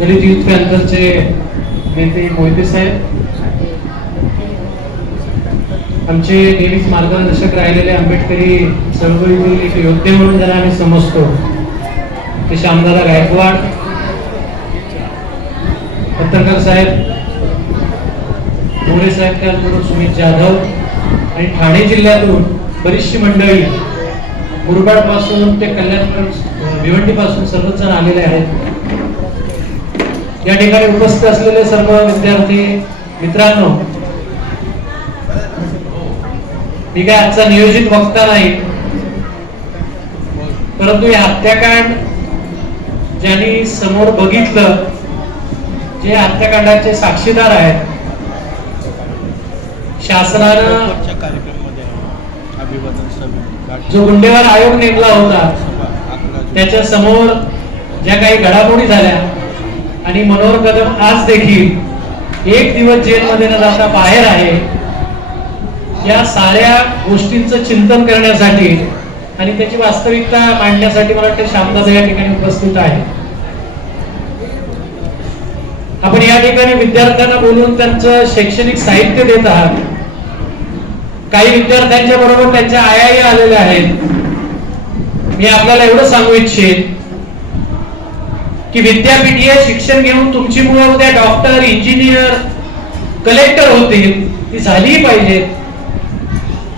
दलित youth पॅन्थरचे नेते मोहिते साहेब, आमचे नेहमीच मार्गदर्शक राहिलेले आंबेडकरी चळवळीतील एक योद्धे म्हणून ज्याला आम्ही समजतो ते श्यामदादा गायकवाड, पत्रकार साहेब मोरे साहेब, त्याचबरोबर सुमित जाधव आणि ठाणे जिल्ह्यातून बरीचशी मंडळी मुरबाड पासून ते कल्याण भिवंडी पासून सर्वच जण आलेले आहेत. या ठिकाणी उपस्थित असलेले सर्व विद्यार्थी मित्रांनो, मी काय आजचा नियोजित वक्ता नाही, परंतु हे हत्याकांड ज्यांनी समोर बघितलं, जे हत्याकांडाचे साक्षीदार आहेत, शासनानं जो गुंडेवार आयोग नेमला होता त्याच्या समोर ज्या काही घडामोडी झाल्या आणि मनोहर कदम आज देखील एक दिवस जेलमध्ये न जाता बाहेर आहे, या साऱ्या गोष्टींचं चिंतन करण्यासाठी आणि त्याची वास्तविकता मांडण्यासाठी मला वाटतं श्यामदादा या ठिकाणी उपस्थित आहे. आपण या ठिकाणी विद्यार्थ्यांना बोलून त्यांचं शैक्षणिक साहित्य देत आहात. काही विद्यार्थ्यांच्या बरोबर त्यांच्या आयाही आलेल्या आहेत. मी आपल्याला एवढं सांगू इच्छित की विद्यापीठीय शिक्षण घेऊन तुमची मुलं उद्या डॉक्टर, इंजिनियर, कलेक्टर होतील, ती झालीही पाहिजे.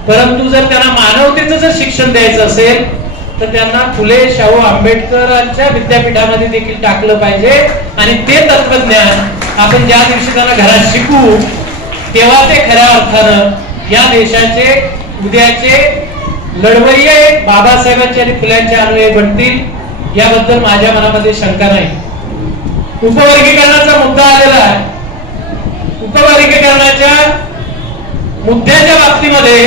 परंतु जर त्यांना मानवतेचं जर शिक्षण द्यायचं असेल तर त्यांना फुले शाहू आंबेडकरांच्या विद्यापीठामध्ये देखील टाकलं पाहिजे. आणि ते तत्वज्ञान आपण ज्या दिवशी त्यांना घरात शिकू तेव्हा ते खऱ्या अर्थानं या देशाचे उद्याचे लढवय्ये बाबासाहेबांचे आणि फुल्यांचे अनुयायी बनतील, याबद्दल माझ्या मनामध्ये शंका नाही. उपवर्गीकरणाचा मुद्दा आलेला आहे. उपवर्गीकरणाच्या मुद्द्याच्या बाबतीमध्ये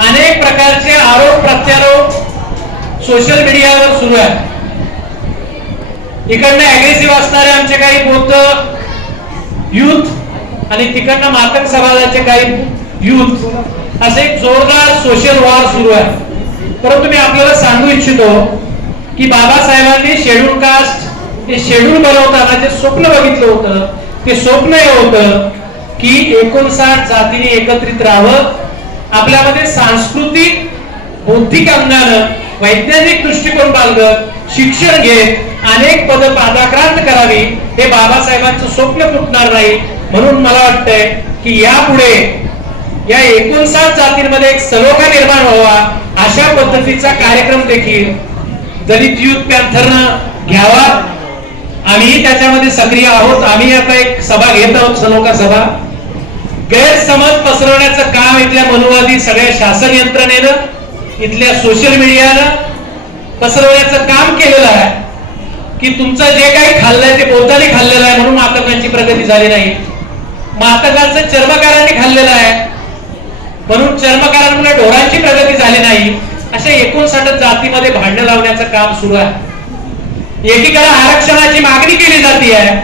अनेक प्रकारचे आरोप प्रत्यारोप सोशल मीडियावर सुरू आहे. इकडनं अग्रेसिव्ह असणारे आमचे काही बौद्ध युथ आणि तिकडनं मातंग समाजाचे काही युथ, असे एक जोरदार सोशल वॉर सुरू आहे. परंतु मी आपल्याला सांगू इच्छितो की बाबासाहेबांनी शेड्यूल कास्ट हे शेड्यूल बनवताना जे स्वप्न बघितलं होतं ते स्वप्न हे होतं की 59 जातीने एकत्रित राहावं, आपल्यामध्ये सांस्कृतिक बौद्धिक अंगानं वैज्ञानिक दृष्टिकोन बाळगत शिक्षण घेत अनेक पद पादाक्रांत करावी, हे बाबासाहेबांचं स्वप्न फुटणार नाही. म्हणून मला वाटतंय की यापुढे या 59 जातींमध्ये एक सलोखा निर्माण व्हावा, अशा पद्धतीचा कार्यक्रम देखील दलित युथ पॅन्थरनं घ्यावा. आम्ही त्याच्यामध्ये सक्रिय आहोत. आम्ही आता एक सभा घेत आहोत, सलोखा सभा. गैरसमज पसरवण्याचं काम इथल्या मनुवादी सगळ्या शासन यंत्रणेनं, इथल्या सोशल मीडियानं पसरवण्याचं काम केलेलं आहे की तुमचं जे काही खाल्लंय ते बोलताना खाल्लेलं आहे म्हणून मातंगांची प्रगती झाली नाही. मातंगांचं चर्मकारांनी खाल्लेलं आहे म्हणून चर्मकारांमुळे ढोरांची प्रगती झाली नाही. अशा 59 जातीमध्ये भांडण लावण्याचं काम सुरू आहे. एकीकडे आरक्षणाची मागणी केली जाते आहे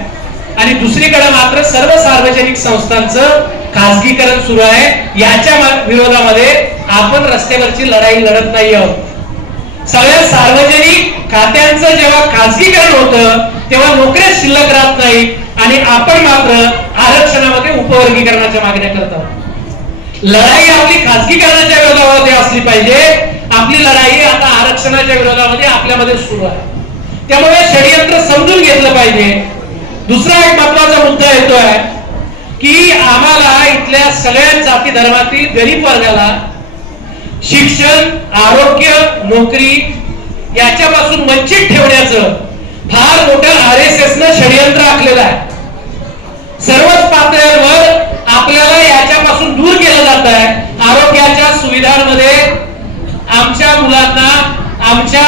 आणि दुसरीकडे मात्र सर्व सार्वजनिक संस्थांचं खासगीकरण सुरू आहे. याच्या विरोधामध्ये आपण रस्त्यावरची लढाई लढत नाही आहोत. सगळ्या सार्वजनिक खात्यांचं जेव्हा खासगीकरण होतं तेव्हा नोकऱ्या शिल्लक राहत नाही आणि आपण मात्र आरक्षणामध्ये उपवर्गीकरणाच्या मागण्या करतात. लढाई आपली खासगीकरणाच्या विरोधामध्ये असली पाहिजे. आपली लढाई आता आरक्षणाच्या विरोधामध्ये आपल्यामध्ये सुरू आहे. त्यामुळे षडयंत्र समजून घेतलं पाहिजे. दुसरा एक महत्वाचा मुद्दा येतोय की आम्हाला इथल्या सगळ्या जाती धर्मातील गरीब वर्गाला शिक्षण, आरोग्य, नोकरी याच्यापासून वंचित ठेवण्याचं फार मोठं RSSनं षडयंत्र आखलेलं आहे. सर्वच पातळ्यांवर आपल्याला याच्यापासून दूर केलं जात आहे. आरोग्याच्या सुविधांमध्ये आमच्या मुलांना, आमच्या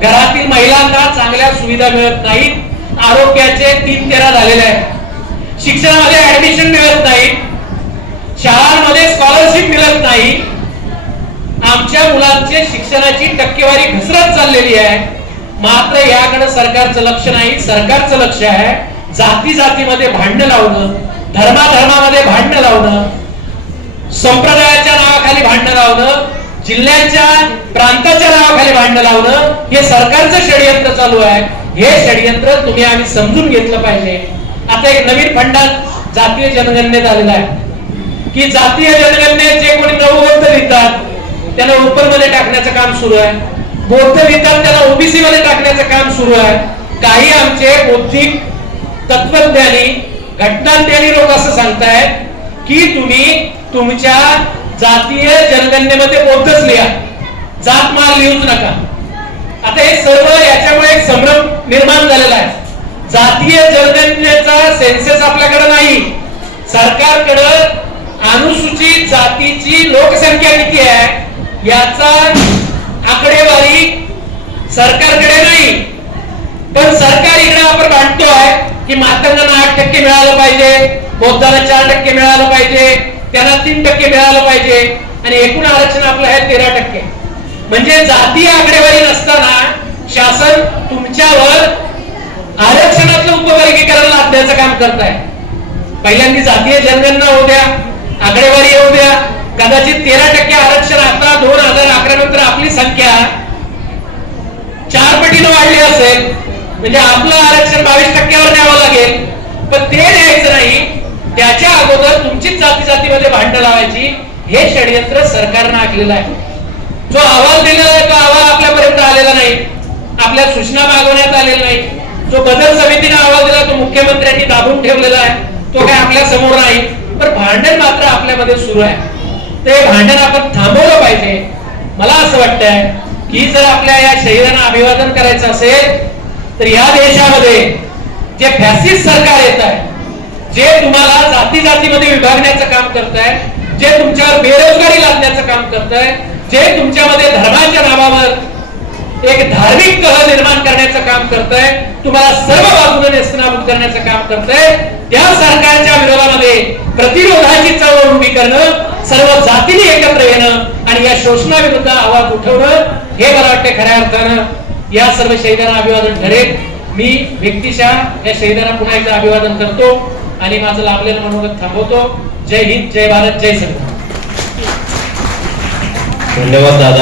घरातील महिलांना चांगल्या सुविधा मिळत नाहीत. आरोग्याचे 3-13 झालेले आहेत. शिक्षणामध्ये ऍडमिशन मिळत नाही, शाळांमध्ये स्कॉलरशिप मिळत नाही. आमच्या मुलांचे शिक्षणाची टक्केवारी घसरत चाललेली आहे. मात्र याकडे सरकारचं लक्ष नाही. सरकारचं लक्ष आहे जाती जातीमध्ये भांडण लावणं, धर्माधर्मामध्ये भांडण लावणं, संप्रदायाच्या नावाखाली भांडण लावणं, जिल्ह्याच्या प्रांताच्या नावाखाली भांडण लावणं, हे सरकारचं षडयंत्र चालू आहे. हे षडयंत्र तुम्ही आम्ही समजून घेतलं पाहिजे. आता एक नवीन फंडात जातीय जनगणनेत आलेला आहे की जातीय जनगणनेत जे कोणी नवबौद्ध लिहितात त्यांना ओपन मध्ये टाकण्याचं काम सुरू आहे, बौद्ध लिहितात त्याला ओबीसी मध्ये टाकण्याचं काम सुरू आहे. काही आमचे बौद्धिक तत्वज्ञानी घटनाज्ञानी लोक असं सांगतायत की तुम्ही तुमच्या जातीय जनगणनेमध्ये बौद्धच लिहा, जात माल लिहूच नका. आता हे सर्व याच्यामुळे एक संभ्रम निर्माण झालेला आहे. जातीय जनगणनेचा सेन्सस आपल्याकडे नाही, सरकारकडे अनुसूचित जातीची लोकसंख्या किती आहे याचा आकडेवारी सरकारकडे नाही. पण सरकार इकडे आपण मांडतोय की मातंगांना 8% मिळालं पाहिजे, बौद्धांना 4% मिळालं पाहिजे, त्यांना 3% मिळालं पाहिजे आणि एकूण आरक्षण आपलं आहे 13%. म्हणजे जातीय आकडेवारी नसताना शासन तुमच्यावर आरक्षणातलं उपवर्गीकरण लादण्याचं काम करत आहे. पहिल्यांदा जातीय जनगणना होऊ द्या, आकडेवारी येऊ द्या, कदाचित 13% आरक्षण आता 2011 नंतर आपली संख्या 4 पटीने वाढली असेल, म्हणजे आपलं आरक्षण 22%वर न्यावं लागेल. पण ते न्यायचं नाही, त्याच्या अगोदर तुमचीच जातीमध्ये भांडण लावायची हे षडयंत्र सरकारनं आखलेलं आहे. जो अहवाल दिलेला आहे तो अहवाल आपल्यापर्यंत आलेला नाही, आपल्या सूचना मागवण्यात आलेल्या नाही. जो बदल समितीने अहवाल दिला तो मुख्यमंत्र्यांनी दाबून ठेवलेला आहे, तो काय आपल्या समोर नाही. पण भांडण मात्र आपल्यामध्ये सुरू आहे. ते भांडण आपण थांबवलं पाहिजे. मला असं वाटतंय की जर आपल्या या शहीदांना अभिवादन करायचं असेल तर या देशामध्ये जे फॅसिस्ट सरकार येत आहे, जे तुम्हाला जातीमध्ये विभागण्याचं काम करत आहे, जे तुमच्यावर बेरोजगारी लादण्याचं काम करत आहे, जे तुमच्यामध्ये धर्माच्या नावावर एक धार्मिक कलह निर्माण करण्याचं काम करत आहे, तुम्हाला सर्व बाजूने नेस्तनाबूत करण्याचं काम करत आहे, त्या सरकारच्या विरोधामध्ये प्रतिरोधाची चळवळ उभी करणं, सर्व जातीने एकत्र येणं आणि या शोषणाविरुद्ध आवाज उठवणं हे मला वाटते खऱ्या अर्थानं या सर्व शहीदांना अभिवादन ठरेल. मी व्यक्तिशः या शहीदांना पुन्हा एकदा अभिवादन करतो आणि माझं लाभलेलं मनोगत थांबवतो. जय हिंद, जय भारत, जय संविधान. धन्यवाद दादा.